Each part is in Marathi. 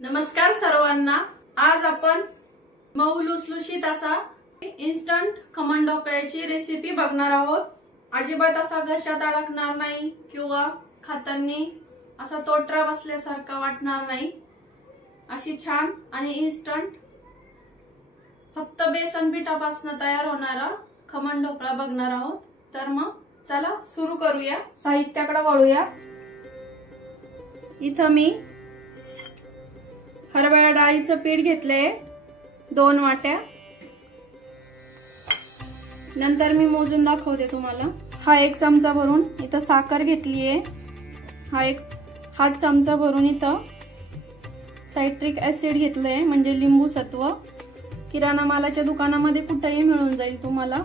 नमस्कार सर्वांना। आज आपण मऊ लुसलुशीत असा इन्स्टंट खमण ढोकळ्याची रेसिपी बघणार आहोत। अजिबात असा घशात अडकणार नाही किंवा खाताना असा तोटरा बसल्यासारखा वाटणार नाही। अशी छान आणि इन्स्टंट फक्त बेसन पिठापासून तयार होणारा खमण ढोकळा बघणार आहोत। तर मग चला सुरू करूया। साहित्याकडे वळूया। इथं मी हरभरा डाळीचं पीठ घेतलंय 2 वाट्या। नंतर मी मोजून दाखवते तुम्हाला। हा 1 चमचा भरून इथं साखर घेतलीये। हा चमचा भरून इथं सायट्रिक ऍसिड घेतलंय म्हणजे लिंबू सत्व। किराणा मालाच्या दुकानामध्ये कुठेही मिळून जाईल तुम्हाला।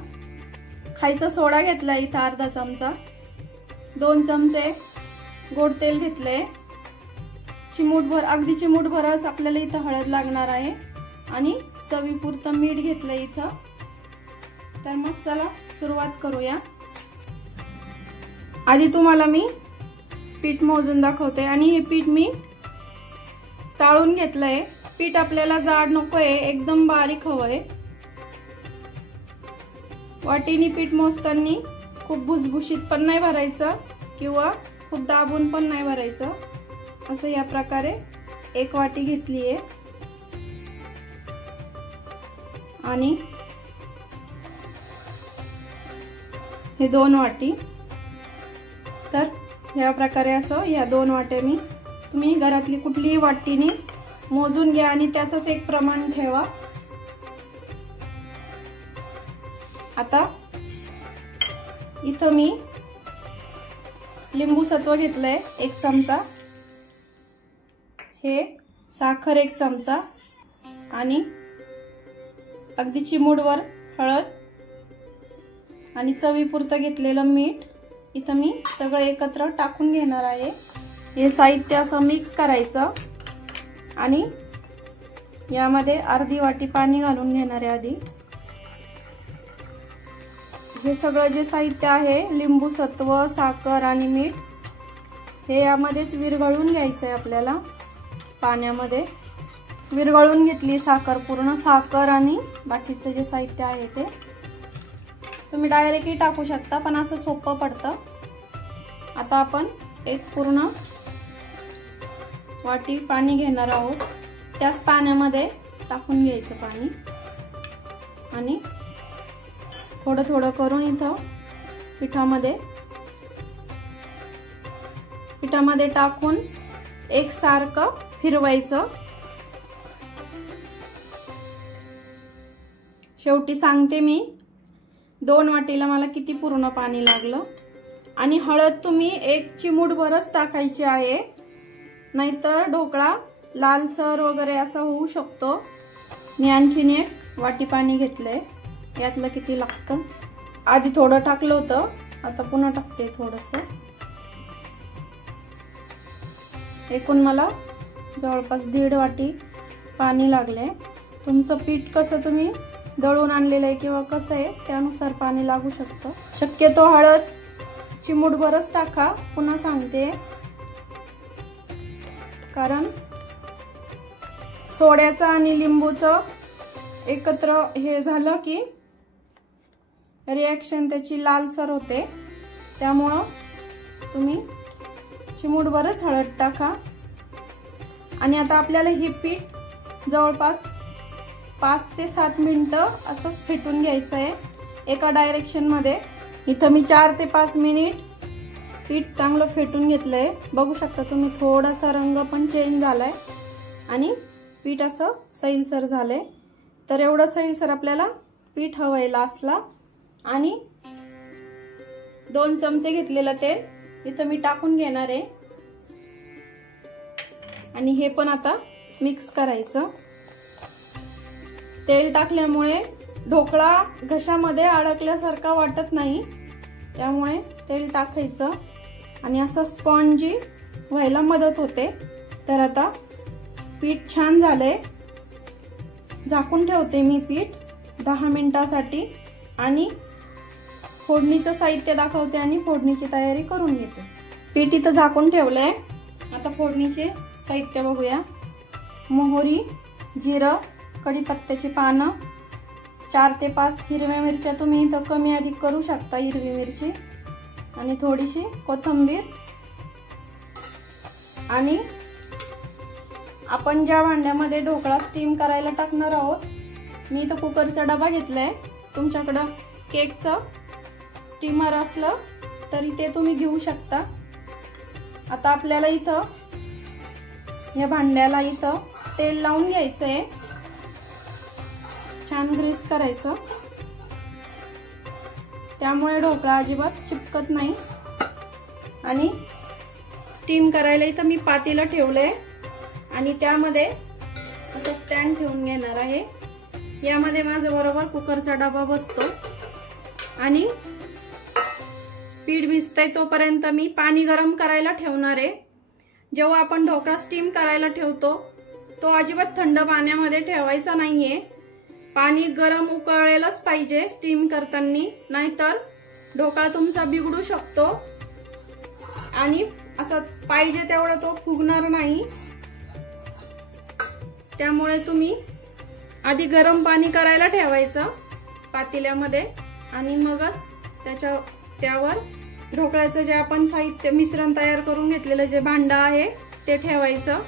खायचा सोडा घेतलाय इथं अर्धा चमचा। 2 चमचे गोड तेल घेतलंय। चिमूटभर अगदी चिमूटभरच आपल्याला इथं हळद लागणार आहे आणि चवीपुरतं मीठ घेतलंय इथं। तर मग चला सुरुवात करूया। आधी तुम्हाला मी पीठ मोजून दाखवते आणि हे पीठ मी चाळून घेतलंय। पीठ आपल्याला जाड नकोय, एकदम बारीक हवंय। वाटीने पीठ मोजताना खूप भुसभुशीत पण नाही भरायचं किंवा खूप दाबून पण नाही भरायचं। असं या प्रकारे 1 वाटी घेतलीये आणि हे 2 वाटी। तर या प्रकारे असं या 2 वाट्या मी तुम्ही घरातली कुठलीही वाटीने मोजून घ्या आणि त्याचंच एक प्रमाण ठेवा। आता इथं मी लिंबू सत्व घेतलंय 1 चमचा। हे साखर 1 चमचा आणि अगदी चिमूटभर हळद आणि चवीपुरतं घेतलेलं मीठ इथं मी सगळं एकत्र टाकून घेणार आहे। हे साहित्य असं मिक्स करायचं आणि यामध्ये अर्धी वाटी पाणी घालून घेणार आहे आधी। हे सगळं जे साहित्य आहे लिंबू सत्व, साखर आणि मीठ हे यामध्येच विरघळून घ्यायचं आहे आपल्याला। पाण्यामध्ये विरघळून घेतली साखर पूर्ण। साखर आणि बाकीचं जे साहित्य आहे ते तुम्ही डायरेक्टली टाकू शकता पण असं सोपं पडतं। आता आपण एक पूर्ण वाटी पाणी घेणार आहोत। त्याच पाण्यामध्ये टाकून घ्यायचं पाणी आणि थोडं थोडं करून इथं पिठामध्ये टाकून एकसारखं फिरवायचं। शेवटी सांगते मी 2 वाटीला मला किती पूर्ण पाणी लागलं। आणि हळद तुम्ही 1 चिमूटभरच टाकायची आहे, नाहीतर ढोकळा लालसर वगैरे असं होऊ शकतो। मी आणखीन 1 वाटी पाणी घेतलंय। यातलं किती लागतं आधी थोडं टाकलं होतं, आता पुन्हा टाकते थोडंसं। एकूण मला जवळपास 1.5 वाटी पाणी लागले। तुमचं पीठ कसं तुम्ही दळून आणलेलं आहे किंवा कसं आहे त्यानुसार पाणी लागू शकतं। शक्यतो हळद चिमूटभरच टाका, पुन्हा सांगते, कारण सोड्याचं आणि लिंबूचं एकत्र हे झालं की रिॲक्शन त्याची लालसर होते। त्यामुळं तुम्ही चिमूटभरच हळद टाका। आणि आता आपल्याला हे पीठ जवळपास 5 ते 7 मिनिटं असंच फेटून घ्यायचं आहे एका डायरेक्शन मध्ये। इथं मी 4 ते 5 मिनिट पीठ चांगलं फेटून घेतलंय। बघू शकता तुम्ही थोडासा रंग पण चेंज झालाय आणि पीठ असं सैलसर झालंय। तर एवढं सैलसर आपल्याला पीठ हवंय लास्टला। आणि 2 चमचे घेतलेलं तेल इथं मी टाकून घेणार आहे आणि हे पण आता मिक्स करायचं। तेल टाकल्यामुळे ढोकळा घशामध्ये अडकल्यासारखा वाटत नाही, त्यामुळे तेल टाकायचं आणि असं स्पॉन्जी व्हायला मदत होते। तर आता पीठ छान झालंय। झाकून ठेवते मी पीठ 10 मिनिटांसाठी आणि फोडणीचं साहित्य दाखवते आणि फोडणीची तयारी करून घेते। पीठ इथं झाकून ठेवलंय। आता फोडणीचे साहित्य बघूया। मोहरी, जिरं, कढीपत्त्याची पानं, 4 ते 5 हिरव्या मिरच्या, तुम्ही इथं कमी अधिक करू शकता हिरवी मिरची, आणि थोडीशी कोथिंबीर. आणि आपण ज्या भांड्यामध्ये ढोकळा स्टीम करायला टाकणार आहोत, मी इथं कुकरचा डबा घेतलाय. तुमच्याकडं केकचं स्टीमर असलं तरी ते तुम्ही घेऊ शकता. आता आपल्याला इथं या भांड्याला इथं तेल लावून घ्यायचंय, छान ग्रीस करायचं, त्यामुळे ढोकळा अजिबात चिपकत नाही. आणि स्टीम करायला इथं मी पातेलं ठेवलंय आणि त्यामध्ये असं स्टँड ठेवून घेणार आहे. यामध्ये माझं बरोबर कुकरचा डबा बसतो. आणि पीठ भिजतंय तोपर्यंत मी पाणी गरम करायला ठेवणार आहे. जेव्हा आपण ढोकळा स्टीम करायला ठेवतो तो अजिबात थंड पाण्यामध्ये ठेवायचा नाहीये. पाणी गरम उकळलेलंच पाहिजे स्टीम करताना, नाहीतर ढोकळा तुमचा बिघडू शकतो आणि असं पाहिजे तेवढं तो फुगणार नाही. त्यामुळे तुम्ही आधी गरम पाणी करायला ठेवायचं पातेल्यामध्ये आणि मगच त्यावर ढोकळ्याचं जे आपण साहित्य मिश्रण तयार करून घेतलेलं जे भांडं आहे ते ठेवायचं.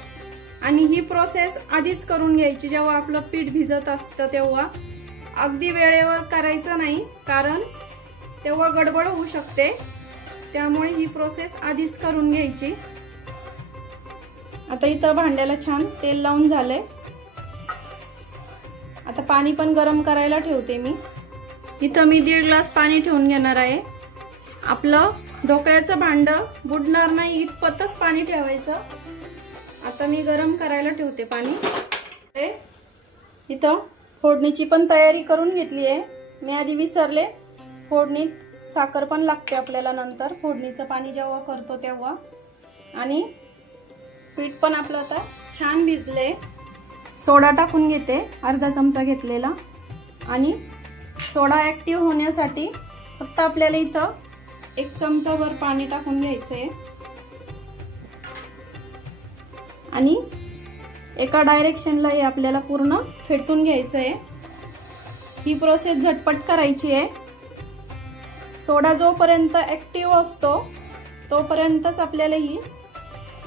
आणि ही प्रोसेस आधीच करून घ्यायची जेव्हा आपलं पीठ भिजत असतं तेव्हा. अगदी वेळेवर करायचं नाही, कारण तेव्हा गडबड होऊ शकते. त्यामुळे ही प्रोसेस आधीच करून घ्यायची. आता इथं भांड्याला छान तेल लावून झालंय. आता पाणी पण गरम करायला ठेवते मी. इथं मी 1.5 ग्लास पाणी ठेवून घेणार आहे. आपलं ढोकळ्याचं भांडं बुडणार नाही इतपतच पाणी ठेवायचं. आता मी गरम करायला ठेवते पाणी. इथं फोडणीची पण तयारी करून घेतली आहे मी. आधी विसरले, फोडणीत साखर पण लागते आपल्याला नंतर, फोडणीचं पाणी जेव्हा करतो तेव्हा. आणि पीठ पण आपलं आता छान भिजले. सोडा टाकून घेते, अर्धा चमचा घेतलेला. आणि सोडा ऍक्टिव्ह होण्यासाठी फक्त आपल्याला इथं 1 चमचाभर पाणी टाकून घ्यायचंय आणि एका डायरेक्शनला हे आपल्याला पूर्ण फेटून घ्यायचंय. ही प्रोसेस झटपट करायची आहे. सोडा जोपर्यंत ऍक्टिव्ह असतो तोपर्यंतच आपल्याला ही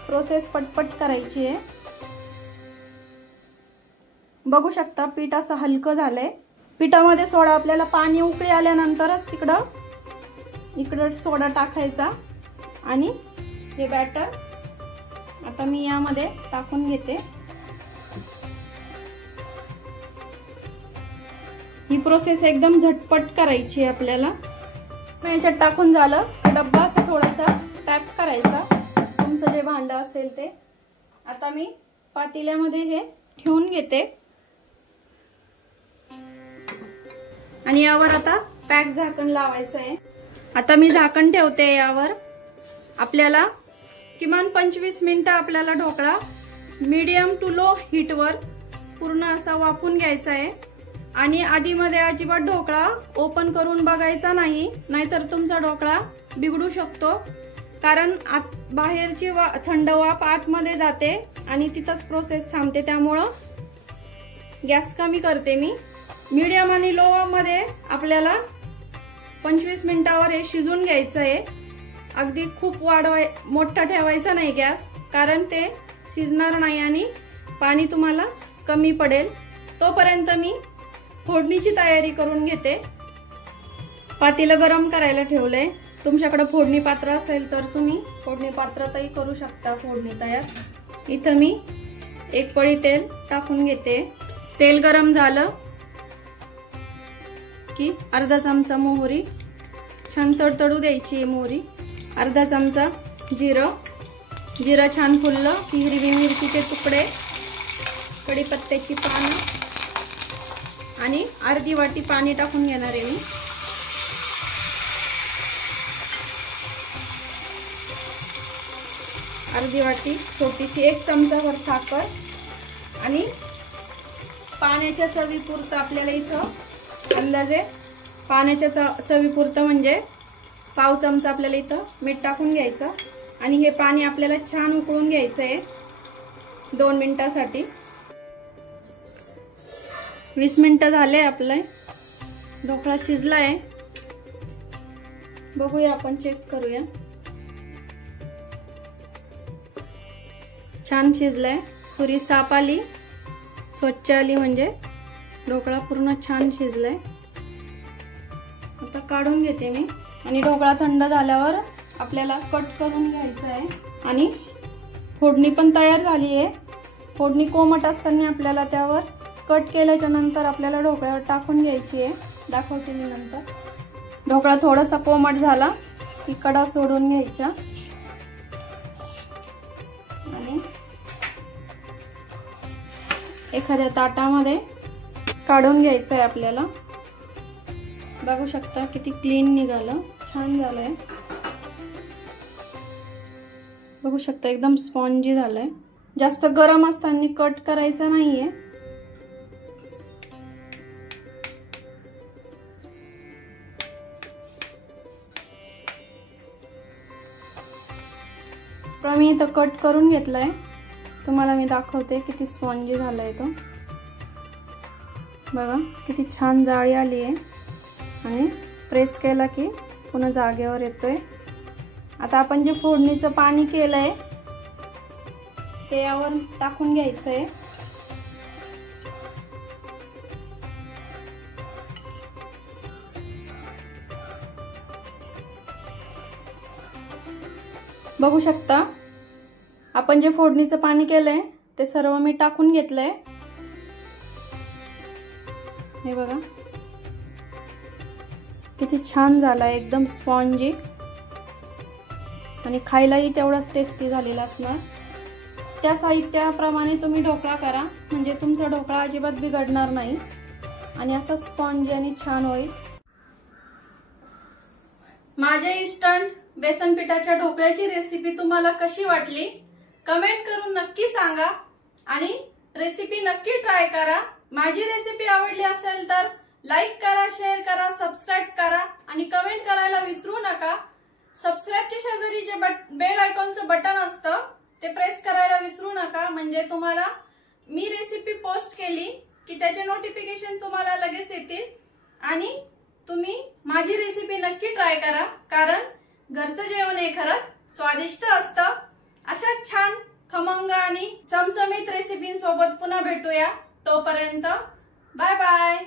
प्रोसेस पटपट करायची आहे. बघू शकता पीठ असं हलकं झालंय. पिठामध्ये सोडा आपल्याला पाणी उकळी आल्यानंतरच इकडं सोडा टाकायचा. आणि हे बॅटर आता मी यामध्ये टाकून घेते. ही प्रोसेस एकदम झटपट करायची आहे आपल्याला. याच्यात टाकून झालं, डब्बा असं थोडासा टॅप करायचा, तुमचं जे भांडं असेल ते. आता मी पातेल्यामध्ये हे ठेवून घेते आणि यावर आता पॅक झाकण लावायचं आहे. आता मी झाकण ठेवते यावर. आपल्याला किमान 25 मिनिटं आपल्याला ढोकळा मीडियम टू लो हीटवर पूर्ण असा वाफून घ्यायचा आहे. आणि आधीमध्ये अजिबात ढोकळा ओपन करून बघायचा नाही, नाहीतर तुमचा ढोकळा बिघडू शकतो. कारण बाहेरची थंड वाफ आतमध्ये जाते आणि तिथंच प्रोसेस थांबते. त्यामुळं गॅस कमी करते मी. मीडियम आणि लो मध्ये आपल्याला 25 मिनिटावर हे शिजून घ्यायचं आहे. अगदी खूप मोठा ठेवायचा नाही गॅस, कारण ते शिजणार नाही आणि पाणी तुम्हाला कमी पडेल. तोपर्यंत मी फोडणीची तयारी करून घेते. पातेलं गरम करायला ठेवलंय. तुमच्याकडे फोडणी पात्र असेल तर तुम्ही फोडणी पात्रातही करू शकता फोडणी तयार. इथं मी 1 पळी तेल टाकून घेते. तेल गरम झालं की अर्धा चमचा मोहरी, छान तडतडू द्यायची मोहरी. अर्धा चमचा जिरं छान फुललं की हिरवी मिरचीचे तुकडे, कढीपत्त्याची पानं आणि अर्धी वाटी पाणी टाकून घेणार आहे मी. अर्धी वाटी छोटीशी 1 चमचाभर साखर आणि पाण्याच्या चवीपुरतं आपल्याला इथं अंदाजे पाण्याच्या चवीपुरतं म्हणजे पाव चमचा आपल्याला इथं मीठ टाकून घ्यायचं. आणि हे पाणी आपल्याला छान उकळून घ्यायचं आहे 2 मिनिटासाठी. 20 मिनिटं झाले आपले ढोकळा शिजलाय। बघूया आपण, चेक करूया। छान शिजलाय, सुरी साफ आली, स्वच्छ आली, म्हणजे ढोकळा पूर्ण छान शिजलाय। आता काढून घेते मी आणि ढोकळा थंड झाल्यावर आपल्याला कट करून घ्यायचा आहे। आणि फोडणी पण तयार झाली आहे। फोडणी कोमट असताना आपल्याला त्यावर कट केल्याच्या नंतर आपल्याला ढोकळ्यावर टाकून घ्यायची आहे। दाखवते मी नंतर। ढोकळा थोडासा कोमट झाला की कडा सोडून घ्यायच्या आणि एखाद्या ताटामध्ये काढून घ्यायचं आहे आपल्याला। बघू शकता किती क्लीन निघालं, छान झालंय। बघू शकता एकदम स्पॉन्जी झालंय। जास्त गरम असताना कट करायचा नाहीये। मी इथं कट करून घेतलाय, तुम्हाला मी दाखवते किती स्पॉन्जी झालाय तो। बघा किती छान जाळी आली आहे आणि प्रेस केला की पुन्हा जागेवर येतोय। आता आपण जे फोडणीचं पाणी केलंय ते यावर टाकून घ्यायचंय। बघू शकता आपण जे फोडणीचं पाणी केलंय ते सर्व मी टाकून घेतलंय। हे बघा किती छान झालाय, एकदम स्पॉन्जी आणि खायलाही तेवढाच टेस्टी झालेला असणार। त्या साहित्याप्रमाणे तुम्ही ढोकळा करा, म्हणजे तुमचा ढोकळा अजिबात बिघडणार नाही आणि असा स्पॉन्जी आणि छान होईल। माझ्या इन्स्टंट बेसन पिठाच्या ढोकळ्याची रेसिपी तुम्हाला कशी वाटली कमेंट करून नक्की सांगा आणि रेसिपी नक्की ट्राय करा। माझी रेसिपी आवडली असेल तर लाईक करा, शेअर करा, सबस्क्राइब करा आणि कमेंट करायला विसरू नका। सबस्क्राइबच्या शेजारी जे बेल आयकॉनचं बटन असतं ते प्रेस करायला विसरू नका, म्हणजे तुम्हाला मी रेसिपी पोस्ट केली की त्याचे नोटिफिकेशन तुम्हाला लगेच येतील आणि तुम्ही माझी रेसिपी नक्की ट्राय करा, कारण घरचं जेवण हे खरंच स्वादिष्ट असतं। अशा छान खमंग आणि चमचमीत रेसिपींसोबत पुन्हा भेटूया। तोपर्यंत बाय बाय।